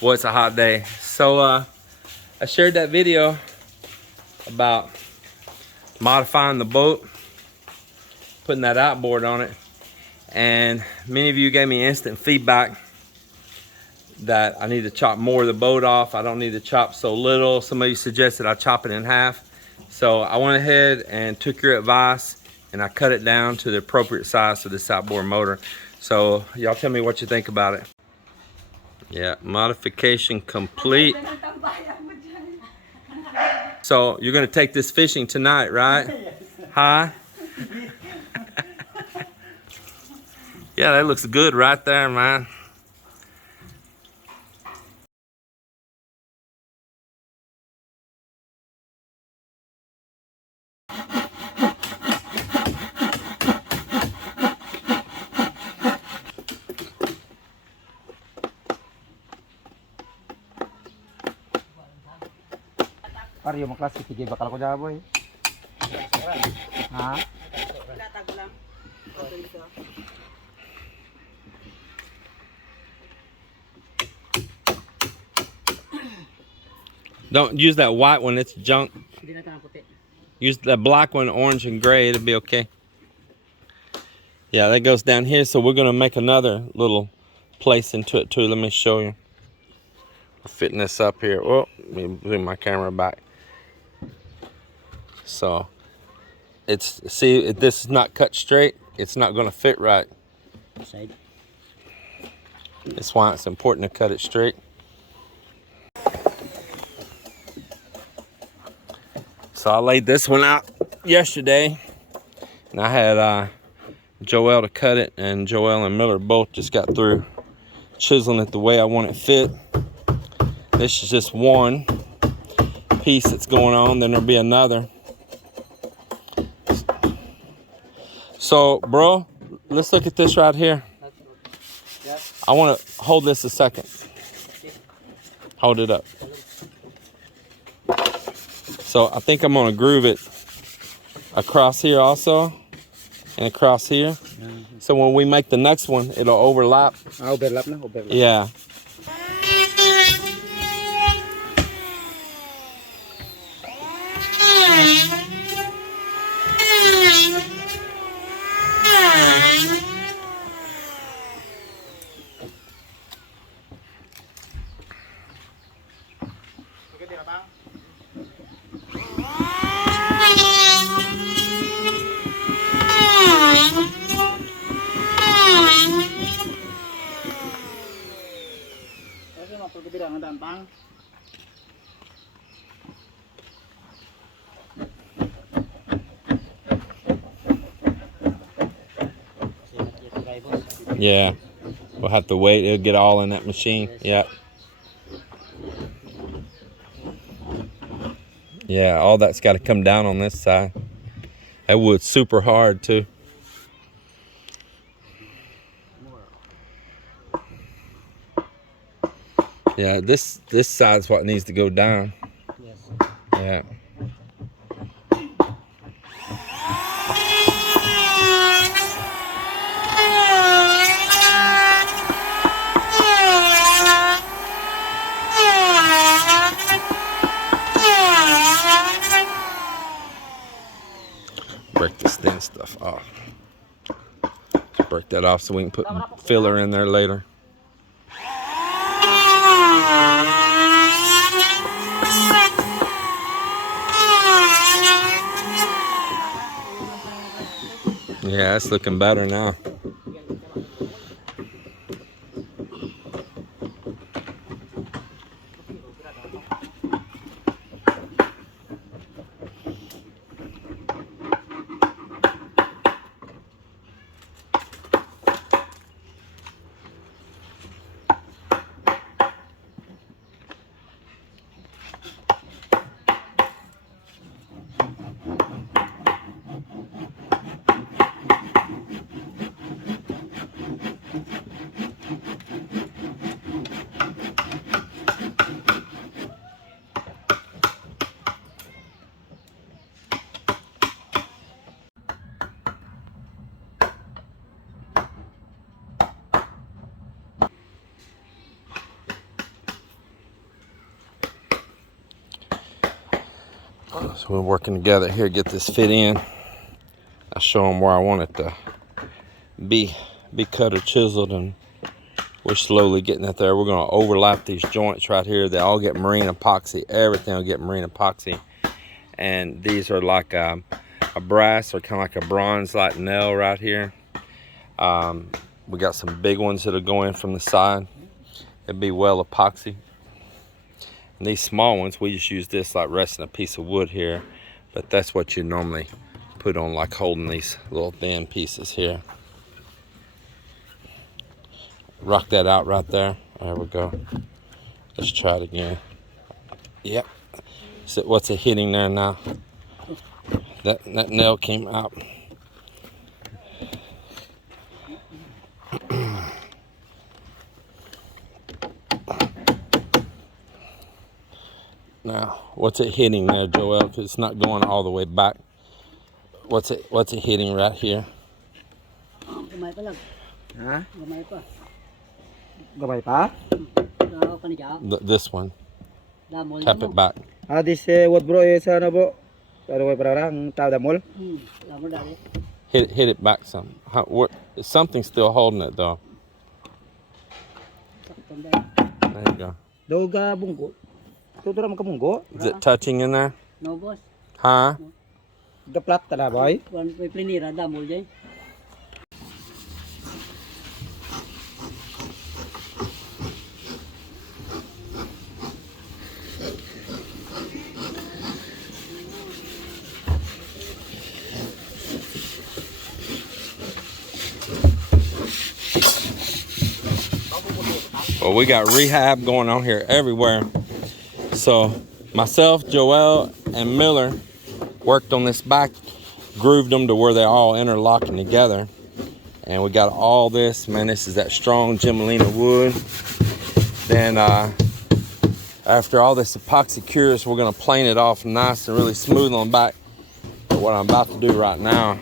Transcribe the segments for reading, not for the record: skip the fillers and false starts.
Well, it's a hot day. So I shared that video about modifying the boat, putting that outboard on it, and many of you gave me instant feedback that I need to chop more of the boat off. I don't need to chop so little. Somebody suggested I chop it in half. So I went ahead and took your advice and I cut it down to the appropriate size for this outboard motor. So y'all tell me what you think about it. Yeah, modification complete. So you're gonna take this fishing tonight, right? Huh? Yeah, that looks good right there, man. Par yung mga klase sige bakal ko jaboy. Ha? Don't use that white one, it's junk. Use the black one, orange and gray, it'll be okay. Yeah, that goes down here, so we're gonna make another little place into it too. Let me show you. I'm fitting this up here. Oh, let me bring my camera back. So, it's, see, if this is not cut straight, it's not gonna fit right. That's why it's important to cut it straight. So I laid this one out yesterday, and I had Joel to cut it, and Joel and Miller both just got through chiseling it the way I want it fit. This is just one piece that's going on, then there'll be another. So, bro, let's look at this right here. I want to hold this a second. Hold it up. So I think I'm gonna groove it across here also, and across here. So when we make the next one, it'll overlap. Overlap na, overlap. Yeah. Yeah, we'll have to wait. It'll get all in that machine. Yeah. Yeah, all that's got to come down on this side. That wood's super hard too. Yeah, this side's what needs to go down. Yes. Yeah. Break this thin stuff off. Break that off so we can put filler in there later. Yeah, it's looking better now. So we're working together here, get this fit in. I'll show them where I want it to be cut or chiseled, and we're slowly getting it there. We're gonna overlap these joints right here. They all get marine epoxy. Everything will get marine epoxy. And these are like a brass or kind of like a bronze like nail right here. We got some big ones that'll go in from the side. It'd be well epoxy. And these small ones, we just use this like resting a piece of wood here. But that's what you normally put on, like holding these little thin pieces here. Rock that out right there. There we go. Let's try it again. Yep. So what's it hitting there now? That nail came out. Now, what's it hitting there, Joel? Because it's not going all the way back. What's it hitting right here? Gamay pa lang. Ha? Gamay pa. Gamay pa? This one. Tap it back. This what bro is ano bro? Ano ko parang tao damol? Hit it back some. Something's still holding it though. There you go. Doga bungko. Tutura man ka bungko? Is it touching in there? No, boss. Huh? Gaplat ta na boy. Wan may plinira damol jay. Well, we got rehab going on here everywhere. So myself, Joel, and Miller worked on this back, grooved them to where they're all interlocking together. And we got all this, man, this is that strong Melinda wood. Then after all this epoxy cures, we're gonna plane it off nice and really smooth on the back. But what I'm about to do right now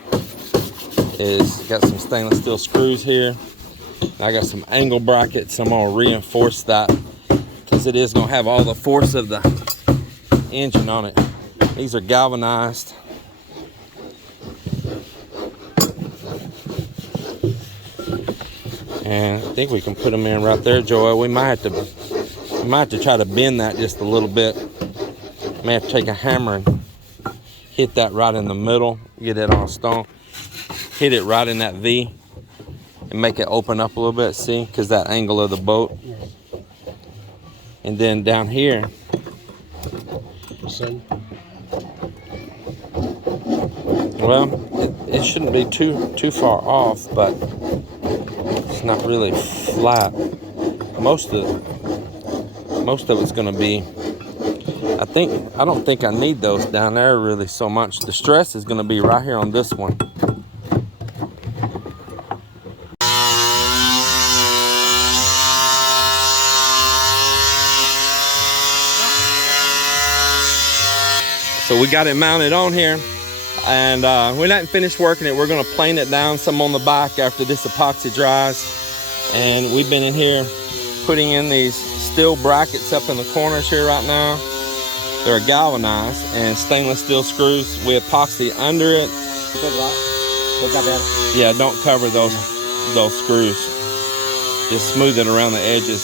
is got some stainless steel screws here. I got some angle brackets. I'm gonna reinforce that because it is gonna have all the force of the engine on it. These are galvanized. And I think we can put them in right there, Joel. We might have to try to bend that just a little bit. May have to take a hammer and hit that right in the middle. Get it on a stone. Hit it right in that V. And make it open up a little bit, see, because that angle of the boat. And then down here, well, it shouldn't be too far off, but it's not really flat. Most of it's going to be. I don't think I need those down there really so much. The stress is going to be right here on this one. So we got it mounted on here, and we're not finished working it. We're gonna plane it down some on the back after this epoxy dries. And we've been in here putting in these steel brackets up in the corners here right now. They're galvanized and stainless steel screws. We epoxy under it. Yeah, don't cover those screws. Just smooth it around the edges.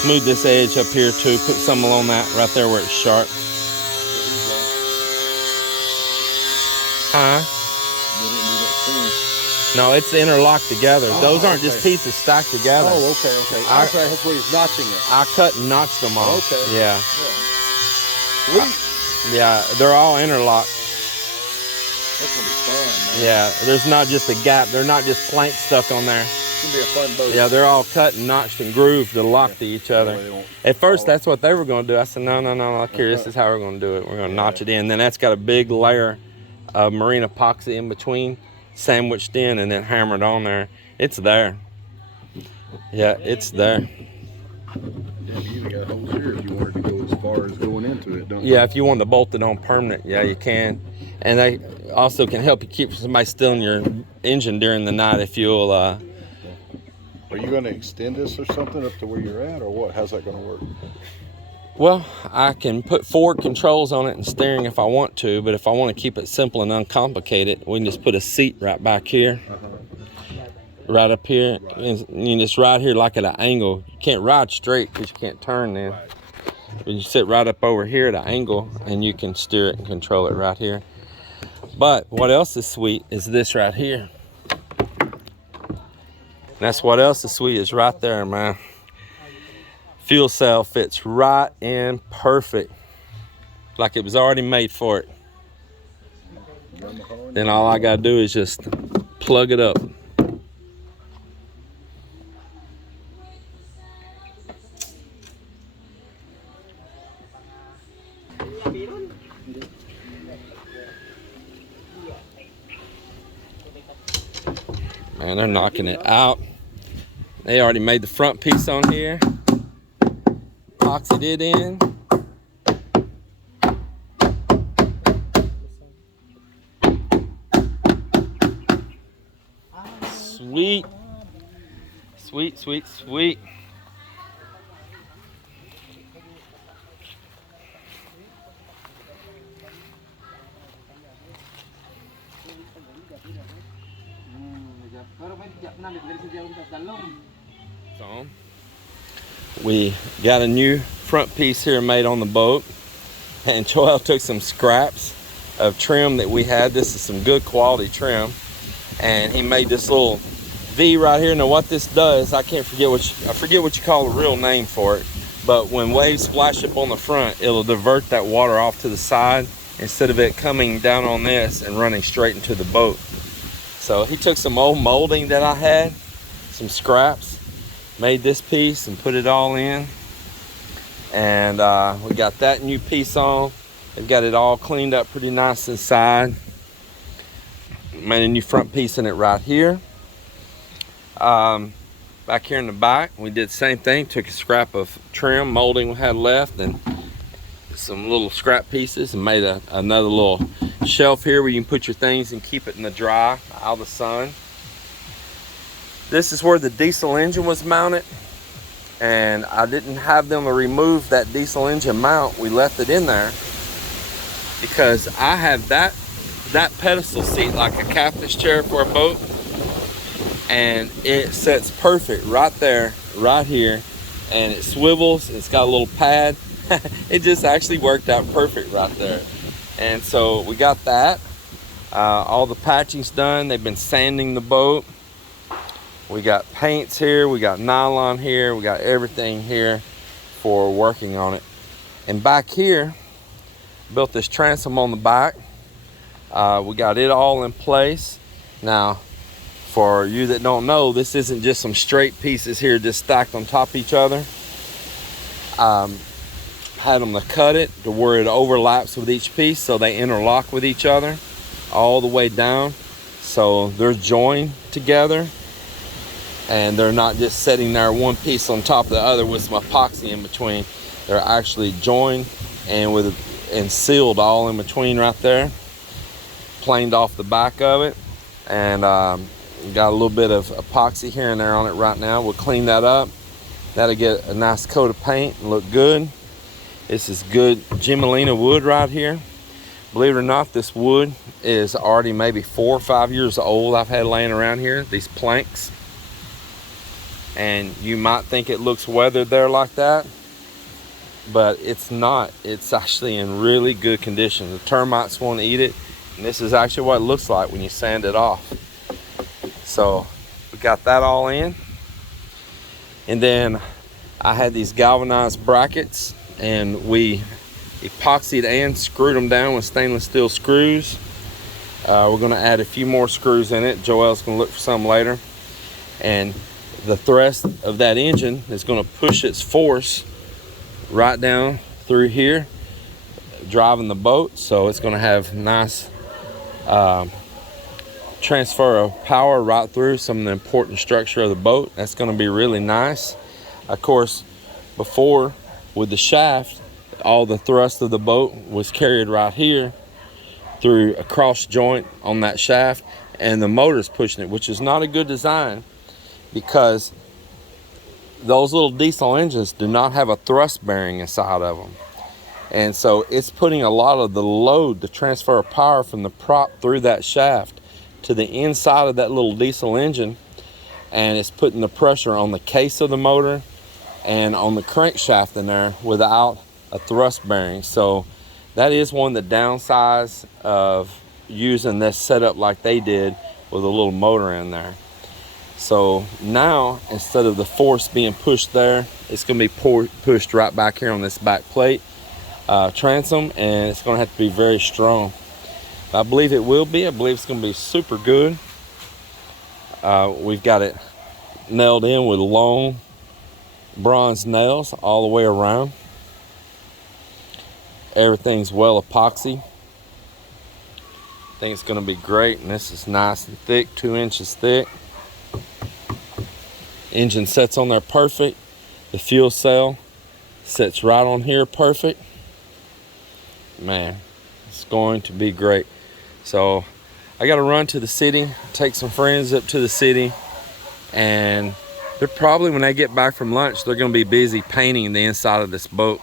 Smooth this edge up here too. Put some along that right there where it's sharp. Huh? No, it's interlocked together. Those aren't just pieces stacked together. Oh, okay. That's where he's notching it. I cut and notched them all. Okay. Yeah. Yeah, they're all interlocked. That's gonna be fun, man. Yeah, there's not just a gap. They're not just planks stuck on there. It's gonna be a fun boat. Yeah, they're all cut and notched and grooved to lock to each other. At first, that's what they were going to do. I said, no, look here, this is how we're going to do it. We're going to notch it in. Then that's got a big layer of marine epoxy in between, sandwiched in and then hammered on there. It's there. Yeah, it's there. Yeah, you either got holes here if you wanted to go as far as going into it, don't you? Yeah, if you want to bolt it on permanent, yeah, you can. And they also can help you keep somebody still in your engine during the night if you'll. Are you going to extend this or something up to where you're at, or what? How's that going to work? Well, I can put forward controls on it and steering if I want to, but if I want to keep it simple and uncomplicated, we can just put a seat right back here, right up here, and you can just ride here like at an angle. You can't ride straight because you can't turn then. But you sit right up over here at an angle and you can steer it and control it right here. But what else is sweet is this right here. That's what else is sweet is right there, man. Fuel cell fits right in perfect, like it was already made for it. Then all I gotta do is just plug it up. Man, they're knocking it out. They already made the front piece on here. Epoxied it in. Sweet. Sweet, sweet, sweet. So, we got a new front piece here made on the boat, and Joel took some scraps of trim that we had. This is some good quality trim, and he made this little V right here. Now what this does, I forget what you call the real name for it, but when waves splash up on the front, it'll divert that water off to the side instead of it coming down on this and running straight into the boat. So he took some old molding that I had, some scraps, made this piece and put it all in. And we got that new piece on. They've got it all cleaned up pretty nice inside. Made a new front piece in it right here. Back here in the back, we did the same thing. Took a scrap of trim molding we had left and some little scrap pieces and made another little shelf here where you can put your things and keep it in the dry, out of the sun. This is where the diesel engine was mounted, and I didn't have them remove that diesel engine mount. We left it in there because I have that pedestal seat like a captain's chair for a boat, and it sits perfect right there, right here, and it swivels. It's got a little pad. It just actually worked out perfect right there. And so we got that. All the patching's done. They've been sanding the boat. We got paints here. We got nylon here. We got everything here for working on it. And back here, built this transom on the back. We got it all in place. Now, for you that don't know, this isn't just some straight pieces here just stacked on top of each other. Had them to cut it to where it overlaps with each piece so they interlock with each other all the way down, so they're joined together and they're not just sitting there one piece on top of the other with some epoxy in between. They're actually joined and sealed all in between right there, planed off the back of it, and got a little bit of epoxy here and there on it right now. We'll clean that up. That'll get a nice coat of paint and look good. This is good Melinda wood right here. Believe it or not, this wood is already maybe 4 or 5 years old. I've had laying around here, these planks. And you might think it looks weathered there like that, but it's not. It's actually in really good condition. The termites won't eat it, and this is actually what it looks like when you sand it off. So we got that all in. And then I had these galvanized brackets, and we epoxied and screwed them down with stainless steel screws. We're going to add a few more screws in it. Joel's going to look for some later. And the thrust of that engine is going to push its force right down through here, driving the boat. So it's going to have nice transfer of power right through some of the important structure of the boat. That's going to be really nice. Of course, before with the shaft, all the thrust of the boat was carried right here through a cross joint on that shaft, and the motor's pushing it, which is not a good design, because those little diesel engines do not have a thrust bearing inside of them. And so it's putting a lot of the load, the transfer of power from the prop through that shaft to the inside of that little diesel engine. And it's putting the pressure on the case of the motor and on the crankshaft in there without a thrust bearing. So that is one of the downsides of using this setup like they did with a little motor in there. So now, instead of the force being pushed there, it's going to be pushed right back here on this back plate transom, and it's going to have to be very strong. I believe it will be. I believe it's going to be super good. We've got it nailed in with long bronze nails all the way around. Everything's well epoxy. I think it's going to be great, and this is nice and thick, 2 inches thick. Engine sets on there perfect. The fuel cell sits right on here perfect. Man, it's going to be great. So I got to run to the city, take some friends up to the city, and they're probably, when they get back from lunch, they're going to be busy painting the inside of this boat.